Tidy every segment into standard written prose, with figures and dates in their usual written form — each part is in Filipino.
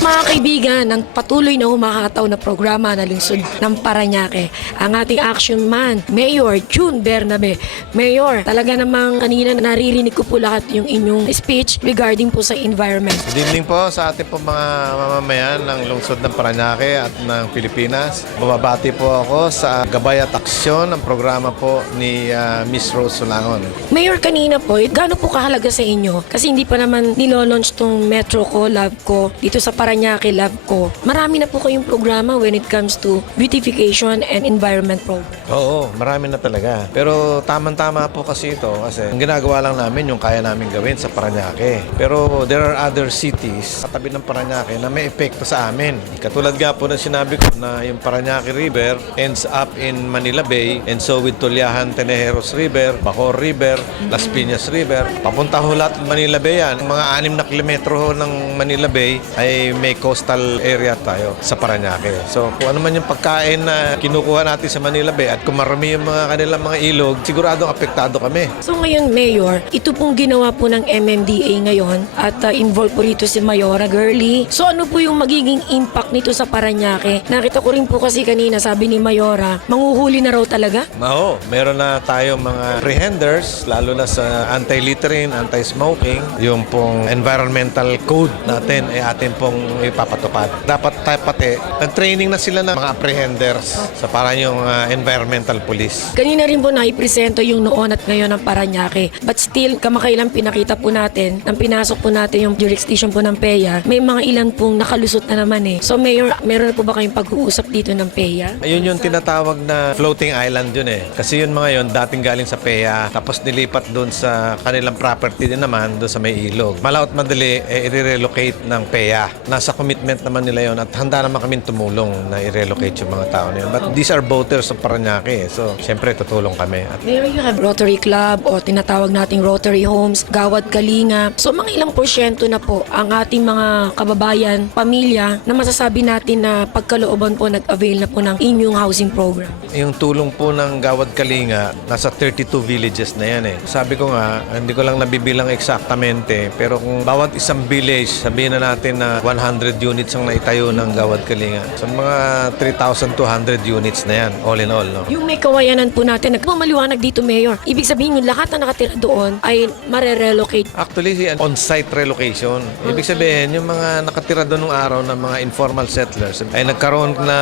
Mga kaibigan, ng patuloy na humahataw na programa na lungsod ng Parañaque, ang ating action man, Mayor June Bernabe. Mayor, talaga namang kanina naririnig ko po lahat yung inyong speech regarding po sa environment. Good evening po sa ating po mga mamamayan ng lungsod ng Parañaque at ng Pilipinas. Bumabati po ako sa gabay at aksyon ng programa po ni Miss Rose Solangon. Mayor, kanina po, gaano po kahalaga sa inyo? Kasi hindi pa naman nilolaunch tong Metro ko, Lab ko, dito sa Parañaque Lab ko. Marami na po kayong programa when it comes to beautification and environment program. Oo, marami na talaga. Pero tamang-tama po kasi ito kasi ang ginagawa lang namin yung kaya namin gawin sa Parañaque. Pero there are other cities katabi ng Parañaque na may epekto sa amin. Katulad nga po na sinabi ko na yung Parañaque River ends up in Manila Bay, and so with Tuliahan, Tenejeros River, Bacoor River, Las Piñas River, papunta ho lahat Manila Bay yan. Mga 6 na kilometro ho ng Manila Bay ay may coastal area tayo sa Parañaque. So kung ano man yung pagkain na kinukuha natin sa Manila Bay at kung marami yung mga kanilang mga ilog, siguradong apektado kami. So ngayon, Mayor, ito pong ginawa po ng MMDA ngayon at involved po rito si Mayora Girly. So ano po yung magiging impact nito sa Parañaque? Nakita ko rin po kasi kanina, sabi ni Mayora, manguhuli na raw talaga? Oo, meron na tayo mga prehenders, lalo na sa anti-littering, anti-smoking. Yung pong environmental code natin ay atin pong ipapatupad. Dapat tayo pati, nag-training na sila ng mga prehenders sa parang yung environmental police. Kanina rin po naipresento yung noon at ngayon ng Parañaque. But still, kamakailang pinakita po natin, nang pinasok po natin yung jurisdiction po ng PEA, may mga ilan pong nakalusot na naman eh. So Mayor, meron na po ba kayong pag-uusap dito ng PEA? Ayun yung tinatawag na floating island yun eh. Kasi yun mga yun, dating galing sa PEA, tapos nilipat doon sa kanilang property din naman, doon sa may ilog. Malaot madali, i-relocate ng PEA. Nasa commitment naman nila yun at handa naman kami tumulong na i-relocate yung mga tao na yun. But these are voters of Parañaque, so syempre tutulong kami. At Mayor, you have Rotary Club o tinatawag nating Rotary Homes, Gawad Kalinga. So mga ilang porsyento na po ang ating mga kababayan, pamilya na masasabi natin na pagkalooban po nag-avail na po ng inyong housing program? yung tulong po ng Gawad Kalinga, nasa 32 villages na yan eh. Sabi ko nga, hindi ko lang nabibilang eksaktamente, pero kung bawat isang village, sabihin na natin na 100 units ang naitayo ng Gawad Kalinga. So mga 3,200 units na yan, all in all. No? Yung may kawayanan po natin, nagpumaliwanag dito, Mayor. Ibig sabihin yung lahat na nakatira doon ay marerelocate. Actually, on-site relocation. Ibig sabihin, yung mga nakatira doon ng araw ng mga informal settlers ay nagkaroon na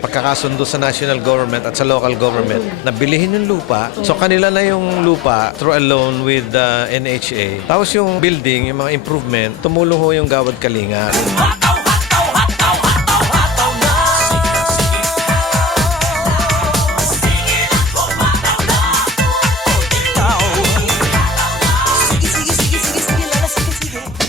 pagkakasundo sa national government at sa local government na bilihin yung lupa. So kanila na yung lupa through a loan with the NHA. Tapos yung building, yung mga improvement, tumulong ho yung Gawad Kalinga.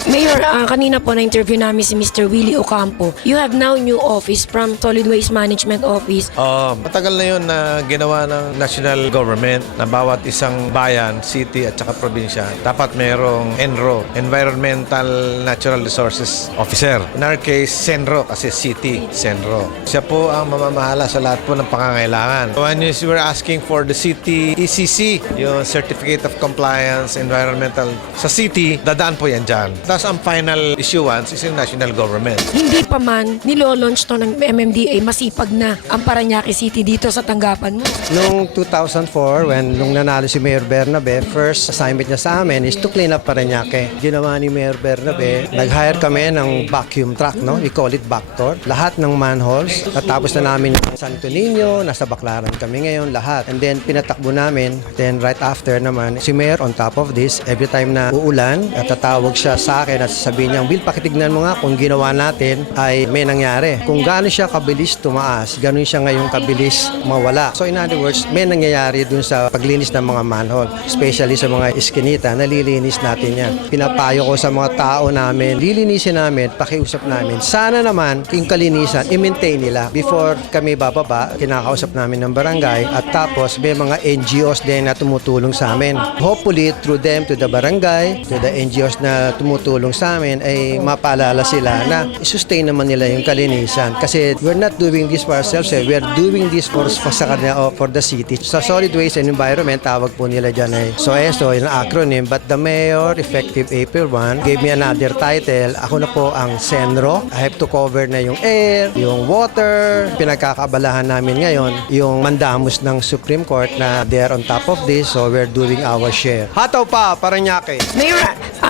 Mayor, kanina po na-interview namin si Mr. Willie Ocampo. You have now new office from Solid Waste Management Office. Matagal na yun na ginawa ng national government na bawat isang bayan, city at saka probinsya dapat mayroong ENRO, Environmental Natural Resources Officer. In our case, SENRO kasi city, SENRO. Siya po ang mamamahala sa lahat po ng pangangailangan. When you were asking for the city ECC, yung Certificate of Compliance, Environmental, sa city, dadaan po yan dyan. Tapos ang final issuance is yung national government. Hindi pa man nilo-launch to ng MMDA, masipag na ang Parañaque City dito sa tanggapan mo. Noong 2004, nung nanalo si Mayor Bernabe, first assignment niya sa amin is to clean up Parañaque. Ginawa ni Mayor Bernabe, nag-hire kami ng vacuum truck, no? We call it Bactor. Lahat ng manholes, natapos na namin yung Santo Niño, nasa Baclaran kami ngayon, lahat. And then pinatakbo namin, then right after naman, si Mayor on top of this, every time na uulan, at tatawag siya sa akin at sasabihin niya, Will, pakitignan mo nga kung ginawa natin ay may nangyari. Kung gaano siya kabilis tumaas, gano'n siya ngayon kabilis mawala. So in other words, may nangyayari dun sa paglinis ng mga manhole, especially sa mga iskinita, nalilinis natin yan. Pinapayo ko sa mga tao namin, lilinisin namin, pakiusap namin. Sana naman, yung kalinisan, i-maintain nila. Before kami bababa, kinakausap namin ng barangay at tapos may mga NGOs din na tumutulong sa amin. Hopefully, through them to the barangay, to the NGOs na tumutulong sa namin ay mapaalala sila na sustain naman nila yung kalinisan. Kasi we're not doing this for ourselves, we're doing this for sa kanila o for the city. Sa Solid Waste and Environment, tawag po nila dyan ay SOESO, yung acronym. But the mayor, effective April 1, gave me another title. Ako na po ang Senro. I have to cover na yung air, yung water. Pinagkakaabalahan namin ngayon, yung mandamus ng Supreme Court na they're on top of this, so we're doing our share. Hataw pa, Parañaque. Mayor,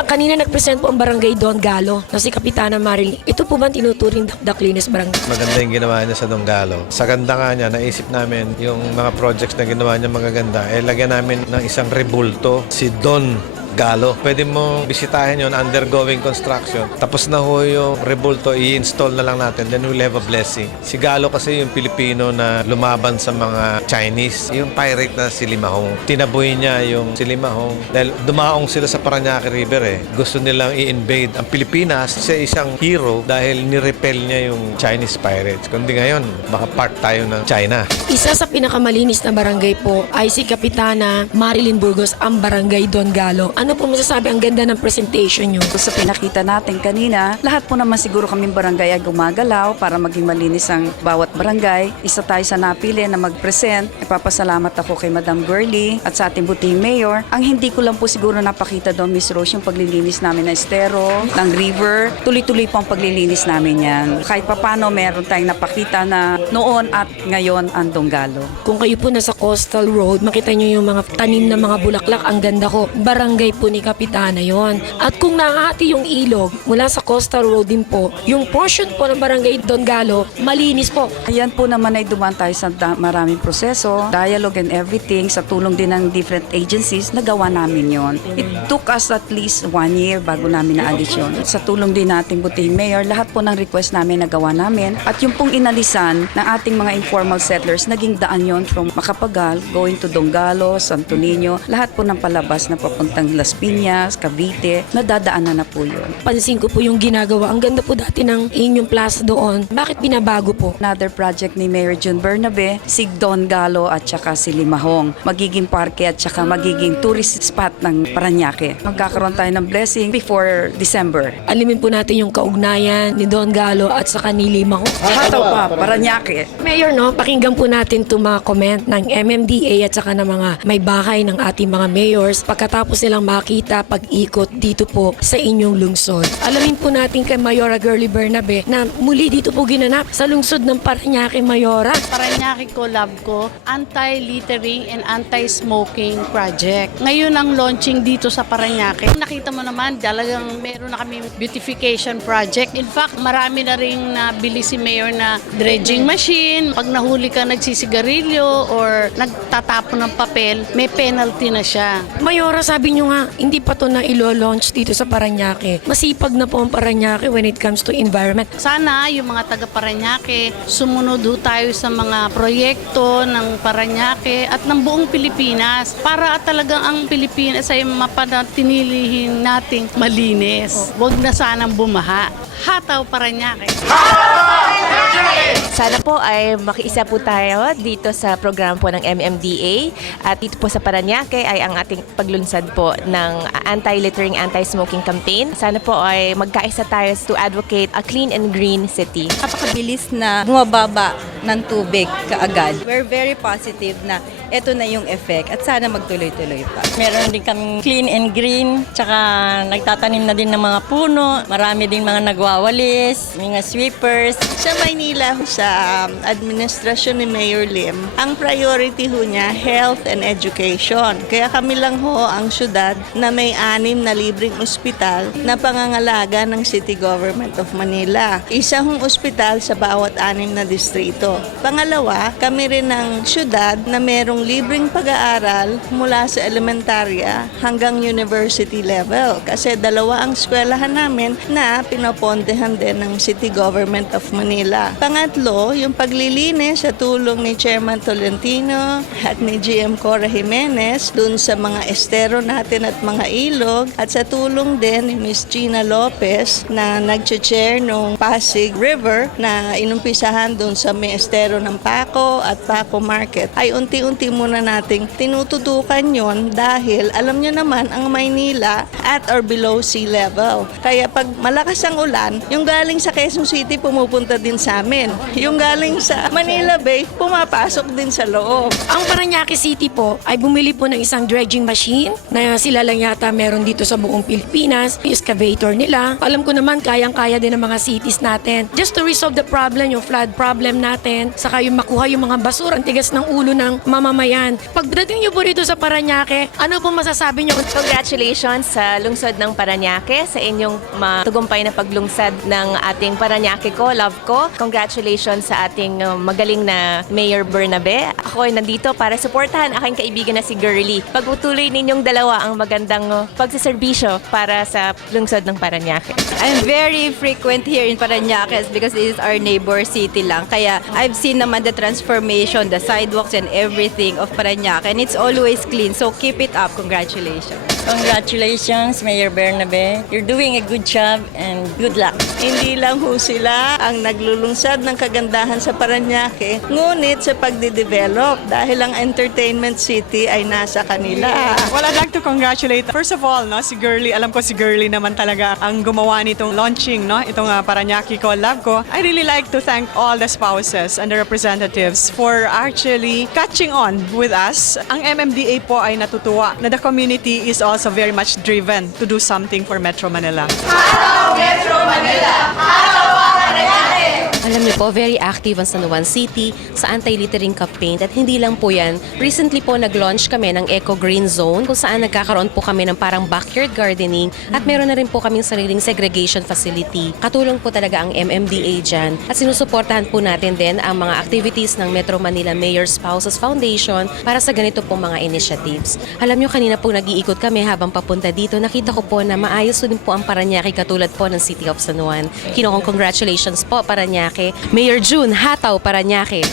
kanina nag-present po ang barangay Don Galo na si Kapitana Marilyn. Ito po ba tinuturing the cleanest barangay? Maganda yung ginawa niya sa Donggalo. Sa ganda nga niya, naisip namin yung mga projects na ginawa niya magaganda. Lagyan namin ng isang rebulto, si Don Galo. Pwede mo bisitahin yun, undergoing construction. Tapos na ho yung rebulto, i-install na lang natin. Then we'll have a blessing. Si Galo kasi yung Pilipino na lumaban sa mga Chinese. Yung pirate na si Limahong. Tinaboy niya yung si Limahong. Dahil dumaong sila sa Parañaque River eh. Gusto nilang i-invade ang Pilipinas sa isang hero dahil nirepel niya yung Chinese pirates. Kundi ngayon, baka part tayo ng China. Isa sa pinakamalinis na barangay po ay si Kapitana Marilyn Burgos, ang barangay Don Galo. Ano po masasabi? Ang ganda ng presentation nyo. Sa pinakita natin kanina, lahat po naman siguro kaming barangay ay gumagalaw para maging malinis ang bawat barangay. Isa tayo sa napili na mag-present. Ipapasalamat ako kay Madam Gurley at sa ating butihing mayor. Ang hindi ko lang po siguro napakita doon, Miss Rose, yung paglilinis namin ng estero, ng river. Tuloy-tuloy po ang paglilinis namin yan. Kahit papano, meron tayong napakita na noon at ngayon ang Donggalo. Kung kayo po nasa Coastal Road, makita nyo yung mga tanim na mga bulaklak. Ang ganda ko. Barangay po ni Kapitana yon. At kung nahati yung ilog mula sa Coastal Road din po, yung portion po ng barangay Don Galo, malinis po. Ayan po naman ay dumaan tayo sa maraming proseso, dialogue and everything, sa tulong din ng different agencies, nagawa namin yon. It took us at least 1 year bago namin naalis yun. Sa tulong din nating butihing mayor, lahat po ng request namin nagawa namin. At yung pong inalisan ng ating mga informal settlers, naging daan yon from Macapagal, going to Donggalo, Santo Niño, lahat po ng palabas na papuntang Las Piñas, Cavite, nadadaanan na po yun. Pansin ko po yung ginagawa. Ang ganda po dati ng inyong plaza doon. Bakit binabago po? Another project ni Mayor June Bernabe, si Don Galo at saka si Limahong. Magiging parke at saka magiging tourist spot ng Parañaque. Magkakaroon tayo ng blessing before December. Alimin po natin yung kaugnayan ni Don Galo at saka ni Limahong. Hataw pa, Parañaque. Mayor, no, pakinggan po natin itong mga comment ng MMDA at saka ng mga may bahay ng ating mga mayors pagkatapos nilang makita pag-ikot dito po sa inyong lungsod. Alamin po natin kay Mayora Girlie Bernabe na muli dito po ginanap sa lungsod ng Parañaque, Mayora. Parañaque Collab ko, anti-littering and anti-smoking project. Ngayon ang launching dito sa Parañaque. Nakita mo naman, talagang meron na kami beautification project. In fact, marami na rin nabili si Mayor na dredging machine. Pag nahuli ka nagsisigarilyo or nagtatapon ng papel, may penalty na siya. Mayora, sabi nyo nga, hindi pa to na ilo-launch dito sa Parañaque. Masipag na po ang Parañaque when it comes to environment. Sana yung mga taga Parañaque, sumunod ho tayo sa mga proyekto ng Parañaque at ng buong Pilipinas para talagang ang Pilipinas ay mapanatilihin nating malinis. Huwag na sanang bumaha. Hataw Parañaque! Sana po ay makiisa po tayo dito sa program po ng MMDA at dito po sa Parañaque ay ang ating paglunsad po ng anti-littering, anti-smoking campaign. Sana po ay magkaisa tayo to advocate a clean and green city. Napakabilis na bumababa ng tubig kaagad. We're very positive na ito na yung effect at sana magtuloy-tuloy pa. Meron din kaming clean and green, tsaka nagtatanim na din ng mga puno. Marami din mga nagwawalis, mga sweepers. Sa Maynila, sa administrasyon ni Mayor Lim, ang priority ho niya, health and education. Kaya kami lang ho ang syudad na may 6 na libreng ospital na pangangalaga ng City Government of Manila. Isa hong ospital sa bawat 6 na distrito. Pangalawa, kami rin ang syudad na merong libreng pag-aaral mula sa elementarya hanggang university level. Kasi 2 ang eskwelahan namin na pinapondehan din ng City Government of Manila. Pangatlo, ito, yung paglilinis sa tulong ni Chairman Tolentino at ni GM Cora Jimenez dun sa mga estero natin at mga ilog at sa tulong din ni Miss Gina Lopez na nag-chair nung Pasig River na inumpisahan dun sa may estero ng Paco at Paco Market ay unti-unti muna nating tinututukan yon dahil alam nyo naman ang Maynila at or below sea level. Kaya pag malakas ang ulan, yung galing sa Quezon City pumupunta din sa amin. Yung galing sa Manila Bay, pumapasok din sa loob. Ang Parañaque City po ay bumili po ng isang dredging machine na sila lang yata meron dito sa buong Pilipinas. Yung excavator nila. Alam ko naman kayang-kaya din ng mga cities natin. Just to resolve the problem, yung flood problem natin, saka yung makuha yung mga basura, ang tigas ng ulo ng mamamayan. Pagdating niyo po rito sa Parañaque, ano po masasabi niyo? Congratulations sa lungsod ng Parañaque, sa inyong matagumpay na paglungsad ng ating Parañaque ko, love ko. Congratulations sa ating magaling na Mayor Bernabe. Ako ay nandito para suportahan aking kaibigan na si Girlie. Pagputuloy ninyong dalawa ang magandang pagsiservisyo para sa lungsod ng Parañaque. I'm very frequent here in Parañaque because it is our neighbor city lang. Kaya I've seen naman the transformation, the sidewalks and everything of Parañaque and it's always clean. So keep it up. Congratulations. Congratulations, Mayor Bernabe. You're doing a good job and good luck. Hindi lang ho sila ang naglulunsad ng kagandahan sa Parañaque, ngunit sa pagdidevelop dahil ang entertainment city ay nasa kanila. Well, I'd like to congratulate, first of all, no, si Girlie. Alam ko si Girlie naman talaga ang gumawa nitong launching, no, itong Parañaque ko, love ko. I really like to thank all the spouses and the representatives for actually catching on with us. Ang MMDA po ay natutuwa na the community is also very much driven to do something for Metro Manila. Alam niyo po, very active ang San Juan City sa anti-littering campaign at hindi lang po yan. Recently po nag-launch kami ng Eco Green Zone kung saan nagkakaroon po kami ng parang backyard gardening at meron na rin po kaming sariling segregation facility. Katulong po talaga ang MMDA dyan at sinusuportahan po natin din ang mga activities ng Metro Manila Mayor Spouses Foundation para sa ganito pong mga initiatives. Alam niyo, kanina po nag-iikot kami habang papunta dito. Nakita ko po na maayos din po ang Parañaque katulad po ng City of San Juan. Congratulations po Parañaque. Mayor June Hataw, Parañaque.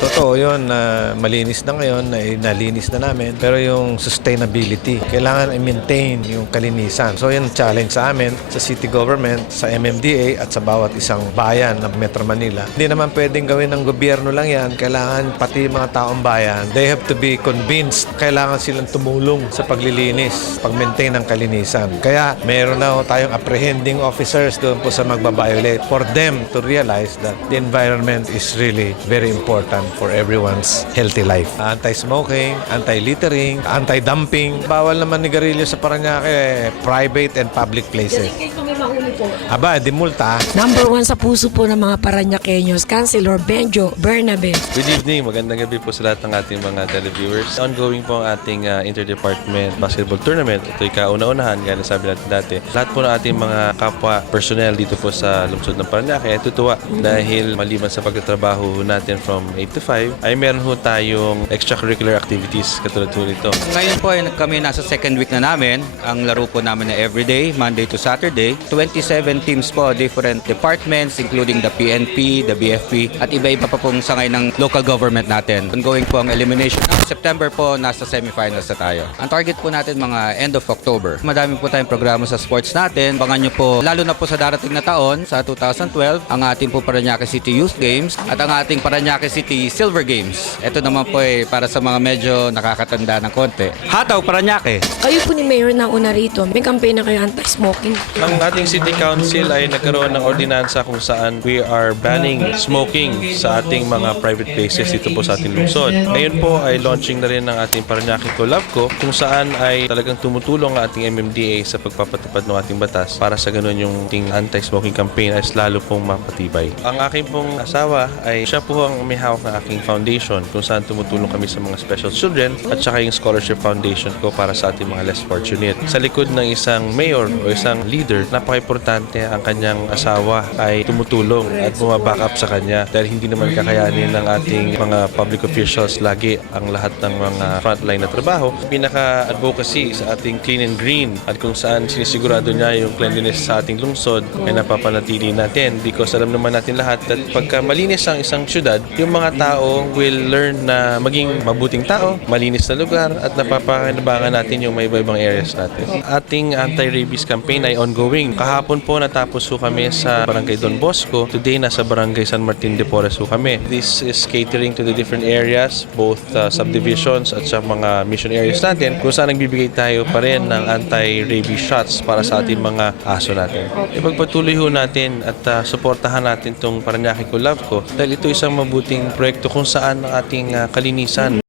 Totoo yun, malinis na ngayon, nalinis na namin. Pero yung sustainability, kailangan i-maintain yung kalinisan. So yun challenge sa amin, sa city government, sa MMDA at sa bawat isang bayan ng Metro Manila. Hindi naman pwedeng gawin ng gobyerno lang yan. Kailangan pati mga taong bayan, they have to be convinced. Kailangan silang tumulong sa paglilinis, pag-maintain ng kalinisan. Kaya meron na tayong apprehending officers doon po sa magbabiolate for them to realize that the environment is really very important for everyone's healthy life. Anti-smoking, anti-littering, anti-dumping. Bawal naman nigarilyo sa Parañaque, private and public places. Kung may mahuli po. Aba, di multa. Number 1 sa puso po ng mga Parañaqueños, Councilor Benjo Bernabe. Good evening, magandang gabi po sa lahat ng ating mga televiewers. Ongoing po ang ating interdepartment basketball tournament. Ito'y kauna-unahan, gaya na sabi natin dati. Lahat po ng ating mga kapwa personnel dito po sa lungsod ng Parañaque ay tutuwa dahil maliban sa pagtatrabaho natin from 8 to 5 ay meron ho tayong extracurricular activities katulad po nito. Ngayon po ay kami nasa second week na namin. Ang laro po namin na everyday, Monday to Saturday. 27 teams po, different departments including the PNP, the BFP at iba-iba pa pong sangay ng local government natin. Ongoing po ang elimination. September po nasa semifinals na tayo. Ang target po natin mga end of October. Madami po tayong programa sa sports natin. Abangan nyo po, lalo na po sa darating na taon, sa 2012, ang ating po Parañaque City Youth Games at ang ating Parañaque City Silver Games. Ito naman po ay para sa mga medyo nakakatanda ng konti. Hataw, Parañaque! Kayo po ni Mayor na una rito, may campaign na kayo anti-smoking. Ang ating City Council ay nagkaroon ng ordinansa kung saan we are banning smoking sa ating mga private places dito po sa ating lungsod. Ngayon po ay launching na rin ng ating Parañaque ko, love ko, kung saan ay talagang tumutulong ang ating MMDA sa pagpapatupad ng ating batas para sa ganun yung ating anti-smoking campaign ay lalo pong mapatibay. Ang aking pong asawa ay siya po ang may hawak ng aking foundation kung saan tumutulong kami sa mga special children at saka yung scholarship foundation ko para sa ating mga less fortunate. Sa likod ng isang mayor o isang leader, napaka-importante importante ang kanyang asawa ay tumutulong at bumaback up sa kanya dahil hindi naman kakayanin ng ating mga public officials lagi ang lahat ng mga frontline na trabaho. Pinaka-advocacy sa ating clean and green at kung saan sinisigurado niya yung cleanliness sa ating lungsod ay napapanatili natin because alam naman natin lahat at pagka malinis ang isang syudad, yung mga tao will learn na maging mabuting tao, malinis na lugar at napapakinabangan natin yung may iba-ibang areas natin. Ating anti-rabies campaign ay ongoing. Kahapon po natapos po kami sa Barangay Don Bosco. Today nasa Barangay San Martin de Porres po kami. This is catering to the different areas, both subdivisions at sa mga mission areas natin kung saan nagbibigay tayo pa rin ng anti-rabies shots para sa ating mga aso natin. Ipagpatuloy ho natin at suportahan natin itong Parañaque Ko Love Ko dahil ito isang mabuting proyekto kung saan ang ating kalinisan